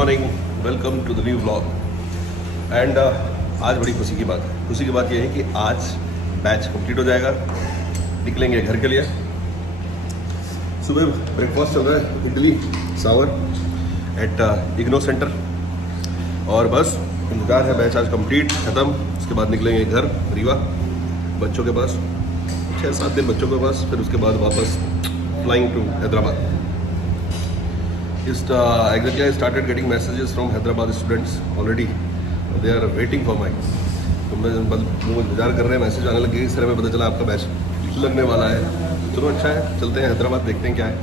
Morning, welcome to the new vlog. And आज बड़ी खुशी की बात है। खुशी की बात यह है कि आज बैच कंप्लीट हो जाएगा, निकलेंगे घर के लिए। सुबह ब्रेकफास्ट चल रहा है, इडली सांवर एट इग्नो सेंटर, और बस इंतजार है बैच आज कंप्लीट खत्म। उसके बाद निकलेंगे घर रीवा बच्चों के पास, 6-7 दिन बच्चों के पास, फिर उसके बाद वापस flying to Hyderabad. Exactly, I started getting messages from Hyderabad students already. They are waiting for my. तो मैं इंतजार कर रहे हैं, मैसेज आने लगे। इस तरह में पता चला आपका बैच लगने वाला है। चलो अच्छा है, चलते हैं हैदराबाद, देखते हैं क्या है।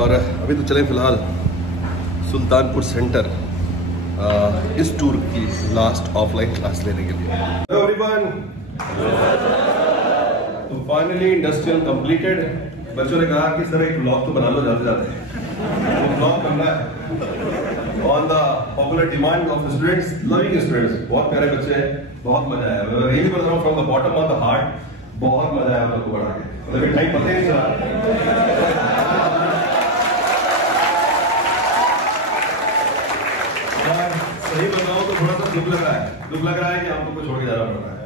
और अभी तो चले फिलहाल सुल्तानपुर सेंटर इस टूर की लास्ट ऑफलाइन क्लास लेने के लिए। हेलो एवरीवन, तो फाइनली इंडस्ट्रियल कंप्लीटेड। बच्चों ने कहा कि सर एक ब्लॉग तो बना लो जाते जाते, तो ब्लॉग करना है on the popular demand of students, loving students. बहुत प्यारे बच्चे हैं, बहुत मजा आया। मैं रियली बता रहा हूँ from the bottom of the heart, बहुत मजा आया उनको पढ़ा के। मतलब टाइम पता ही नहीं चला। सही बताऊँ तो थोड़ा सा दुख लग रहा है कि आपको छोड़ के जाना पड़ रहा है।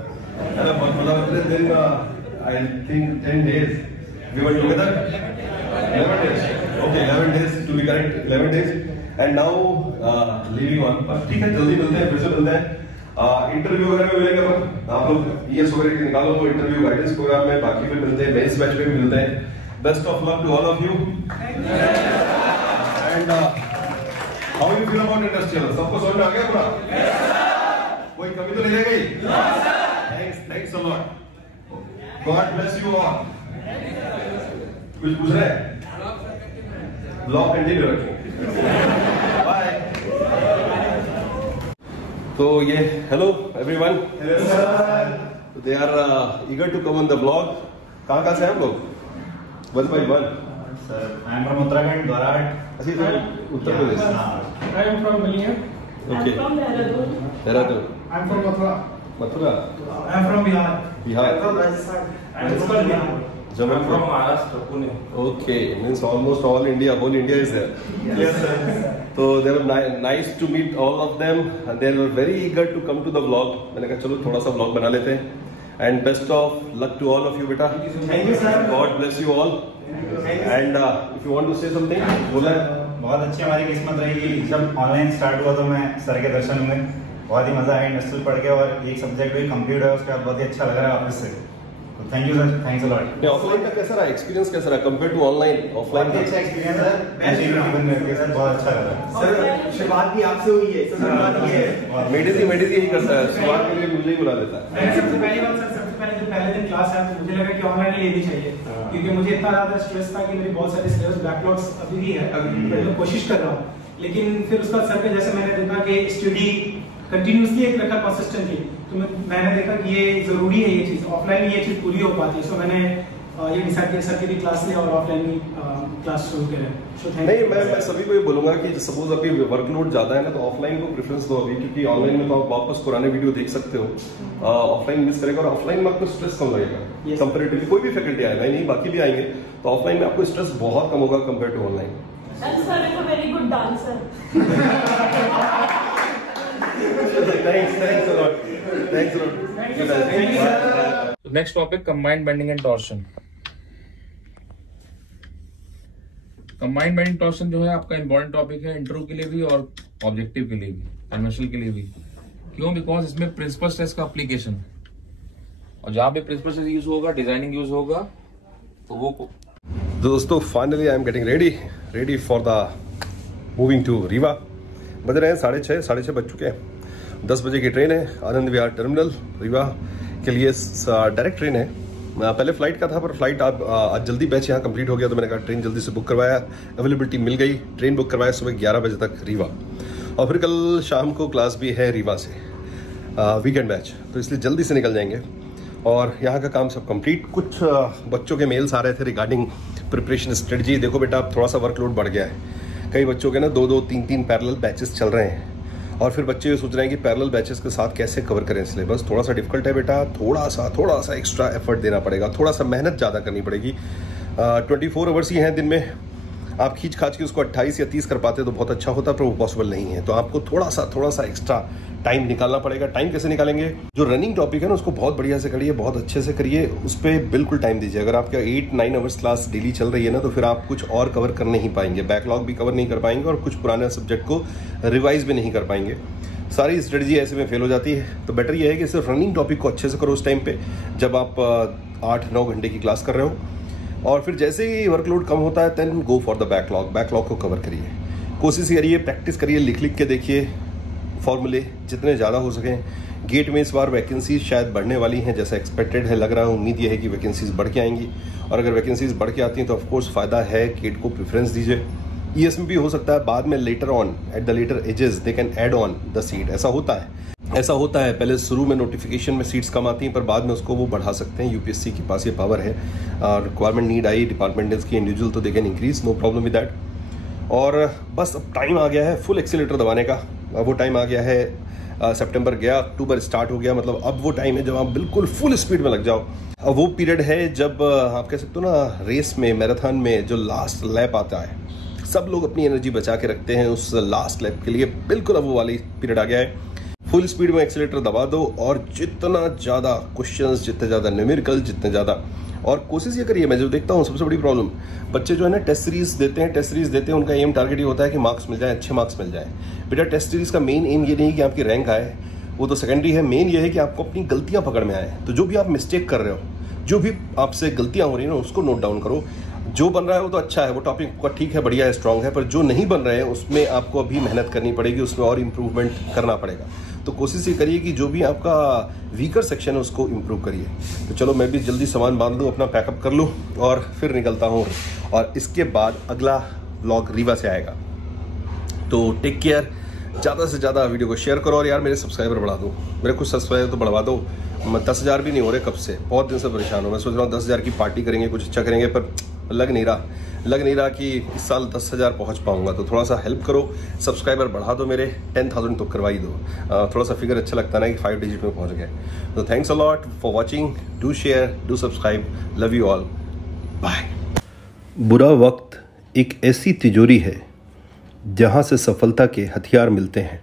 मतलब I think 10 days we were together, 11 days. Okay, 11 days to be correct, 11 days, and now leaving on. पर ठीक है, जल्दी मिलते हैं, फिर से मिलते हैं। इंटरव्यू वगैरह में मिलेंगे अपन, आप लोग ES वगैरह निकालो तो इंटरव्यू गाइडेंस प्रोग्राम में, बाकी में मिलते हैं, मेंस बैच में भी मिलते हैं। Best of luck to all of you. And how you feel about industrial? सबको समझ में आ गया पूरा? कोई कमी तो नहीं रह गई? Thanks a lot. God bless you all. कुछ पूछ रहे हैं? ब्लॉग कंटिन्यू रखें। बाय। तो ये hello everyone, they are eager to come on the blog. कहाँ से हैं हम लोग? 1 by 1। Sir, I am from Uttarakhand, Dwarhat. अच्छी sir, Uttar Pradesh. I am from Baliya. Okay. I'm from Dehradun. Dehradun. I am from Mathura. Mathura. I am from Bihar. Bihar. I am from Rajasthan. I am from Bihar. Jabalpur. Maharashtra, Pune. Okay, means almost all India, whole India is there. Yes, sir. So they were nice to meet all of them, and they were very eager to come to the vlog. मैंने कहा चलो थोड़ा सा vlog बना लेते हैं। And best of luck to all of you, बेटा। Thank you, sir. God bless you all. And if you want to say something, बोला। बहुत अच्छी हमारी किस्मत रही। जब ऑनलाइन स्टार्ट हुआ तो मैं सर के दर्शन में बहुत ही मजा आया इंडस्ट्रियल पढ़ के, और एक सब्जेक्ट भी कंप्लीट है, उसके बाद बहुत ही अच्छा लग रहा है वापस से। तो thank you sir, thanks a lot. Offline का कैसा रहा एक्सपीरियंस? कैसा रहा कंपेयर टू ऑनलाइन? ऑफलाइन बहुत ही अच्छा एक्सपीरियंस है, सर बहुत अच्छा लगा। सर शुरुआत भी आपसे हुई है, शुरुआत ये है। मेडिसी यही करता है, शुरुआत के लिए मुझे ही बुला लेता है। मैंने सबसे पहली बात सर, सबसे पहले जो पहले दिन क्लास है तो मुझे लगा कि ऑनलाइन ही लेनी चाहिए, क्योंकि मुझे इतना ज्यादा स्ट्रेस था कि मेरी बहुत सारी सिलेबस बैकलॉग्स अभी भी है। मैं कोशिश कर रहा हूँ, लेकिन फिर उसका सर पे जैसे मैंने देखा कि स्टडी कंटिन्यूसली एक रखा कंसिस्टेंटली, तो मैंने देखा कि ये जरूरी है, ये चीज ऑफलाइन में ये चीज पूरी हो पाती है। सो मैंने ये डिसाइड किया सर की भी क्लास ले और ऑफलाइन भी क्लास शुरू करें। नहीं, मैं सभी को ये बोलूंगा कि सपोज अभी वर्कलोड ज्यादा है ना, तो ऑफलाइन को प्रेफरेंस दो अभी, क्योंकि ऑनलाइन में तो आप वापस पुराने वीडियो देख सकते हो, ऑफलाइन मिस करेगा, और ऑफलाइन में आपको स्ट्रेस कम लगेगा कंपेरेटिवली। कोई भी फैकल्टी आएगा, नहीं बाकी भी आएंगे, तो ऑफलाइन में आपको स्ट्रेस बहुत कम होगा compare to online. And sir is a very good dancer. Thanks a lot. Next topic combined bending and torsion. Combined bending torsion जो है आपका इंपॉर्टेंट टॉपिक है इंटरव्यू के लिए भी और ऑब्जेक्टिव के लिए भी, कन्वेंशनल के लिए भी। क्यों? बिकॉज इसमें प्रिंसिपल स्ट्रेस का एप्लीकेशन, और जहां पे प्रिंसिपल स्ट्रेस यूज होगा, डिजाइनिंग यूज होगा, तो वो दोस्तों finally I am getting ready for the moving to Rewa. बज रहे हैं 6:30 बज चुके हैं। 10 बजे की ट्रेन है, आनंद विहार टर्मिनल रीवा के लिए डायरेक्ट ट्रेन है। पहले फ्लाइट का था, पर फ्लाइट आज जल्दी बैच यहाँ कंप्लीट हो गया, तो मैंने कहा ट्रेन जल्दी से बुक करवाया, अवेलेबिलिटी मिल गई, ट्रेन बुक करवाया सुबह 11 बजे तक रीवा। और फिर कल शाम को क्लास भी है रीवा से, वीकेंड बैच, तो इसलिए जल्दी से निकल जाएंगे। और यहाँ का काम सब कंप्लीट। कुछ बच्चों के मेल्स आ रहे थे रिगार्डिंग प्रिपरेशन स्ट्रेटजी। देखो बेटा, अब थोड़ा सा वर्कलोड बढ़ गया है, कई बच्चों के ना 2-2, 3-3 पैरेलल बैचेस चल रहे हैं, और फिर बच्चे ये सोच रहे हैं कि पैरेलल बैचेस के साथ कैसे कवर करें सिलेबस। थोड़ा सा डिफिकल्ट है बेटा, थोड़ा सा एक्स्ट्रा एफर्ट देना पड़ेगा, थोड़ा सा मेहनत ज़्यादा करनी पड़ेगी। 24 आवर्स ही हैं दिन में, आप खींच खाच के उसको 28 या 30 कर पाते तो बहुत अच्छा होता, पर वो पॉसिबल नहीं है। तो आपको थोड़ा सा एक्स्ट्रा टाइम निकालना पड़ेगा। टाइम कैसे निकालेंगे? जो रनिंग टॉपिक है ना उसको बहुत बढ़िया से करिए, बहुत अच्छे से करिए, उस पर बिल्कुल टाइम दीजिए। अगर आपका 8-9 आवर्स क्लास डेली चल रही है ना तो फिर आप कुछ और कवर कर नहीं पाएंगे, बैकलॉग भी कवर नहीं कर पाएंगे और कुछ पुराने सब्जेक्ट को रिवाइज भी नहीं कर पाएंगे। सारी स्ट्रेटजी ऐसे में फेल हो जाती है। तो बेटर ये है कि सिर्फ रनिंग टॉपिक को अच्छे से करो उस टाइम पे जब आप 8-9 घंटे की क्लास कर रहे हो, और फिर जैसे ही वर्कलोड कम होता है then go for the backlog को कवर करिए। कोशिश करिए, प्रैक्टिस करिए, लिख के देखिए फॉर्मूले जितने ज़्यादा हो सकें। गेट में इस बार वैकेंसीज शायद बढ़ने वाली हैं, जैसा एक्सपेक्टेड है, लग रहा है। उम्मीद ये है कि वैकेंसीज बढ़ के आएंगी, और अगर वैकेंसीज बढ़ के आती हैं तो ऑफकोर्स फ़ायदा है, गेट को प्रेफरेंस दीजिए। ES में भी हो सकता है बाद में later on at the later ages they can add on the seat. ऐसा होता है। पहले शुरू में नोटिफिकेशन में सीट्स कम आती हैं, पर बाद में उसको वो बढ़ा सकते हैं। यूपीएससी के पास ये पावर है। रिक्वायरमेंट नीड आई डिपार्टमेंटल्स की, इंडिविजुअल, तो they can increase, no problem with that. और बस अब टाइम आ गया है फुल एक्सीलेटर दबाने का। अब वो टाइम आ गया है, सितंबर गया, अक्टूबर स्टार्ट हो गया, मतलब अब वो टाइम है जब आप बिल्कुल फुल स्पीड में लग जाओ। अब वो पीरियड है जब आप कह सकते हो ना, रेस में, मैराथन में जो लास्ट लैप आता है, सब लोग अपनी एनर्जी बचा के रखते हैं उस लास्ट लैप के लिए। बिल्कुल अब वो वाली पीरियड आ गया है। फुल स्पीड में एक्सीलेटर दबा दो, और जितना ज़्यादा क्वेश्चंस, जितने ज़्यादा न्यूमेरिकल, जितने ज़्यादा, और कोशिश ये करिए। मैं जो देखता हूँ सबसे बड़ी प्रॉब्लम, बच्चे जो है ना टेस्ट सीरीज देते हैं, उनका एम टारगेट ये होता है कि मार्क्स मिल जाए, अच्छे मार्क्स मिल जाए। बेटा टेस्ट सीरीज का मेन एम ये नहीं कि आपकी रैंक आए, वो तो सेकेंडरी है। मेन ये है कि आपको अपनी गलतियाँ पकड़ में आए। तो जो भी आप मिस्टेक कर रहे हो, जो भी आपसे गलतियाँ हो रही हैं ना, उसको नोट डाउन करो। जो बन रहा है वो तो अच्छा है, वो टॉपिक का ठीक है, बढ़िया है, स्ट्रांग है, पर जो नहीं बन रहे हैं उसमें आपको अभी मेहनत करनी पड़ेगी, उसमें और इम्प्रूवमेंट करना पड़ेगा। तो कोशिश ये करिए कि जो भी आपका वीकर सेक्शन है उसको इम्प्रूव करिए। तो चलो मैं भी जल्दी सामान बांध लूँ, अपना पैकअप कर लूँ और फिर निकलता हूँ। और इसके बाद अगला व्लॉग रीवा से आएगा। तो टेक केयर, ज़्यादा से ज़्यादा वीडियो को शेयर करो, और यार मेरे सब्सक्राइबर बढ़ा दो, मेरे कुछ सब्सक्राइबर तो बढ़वा दो। 10,000 भी नहीं हो रहे कब से, बहुत दिन से परेशान हूँ। मैं सोच रहा हूँ 10,000 की पार्टी करेंगे, कुछ अच्छा करेंगे, पर लग नहीं रहा कि इस साल 10,000 पहुँच पाऊँगा। तो थोड़ा सा हेल्प करो, सब्सक्राइबर बढ़ा दो मेरे, 10,000 तो करवा ही दो। थोड़ा सा फिगर अच्छा लगता है ना कि 5 डिजिट में पहुँच गए। तो thanks a lot for watching, do share, do subscribe, love you all, bye. बुरा वक्त एक ऐसी तिजोरी है जहाँ से सफलता के हथियार मिलते हैं।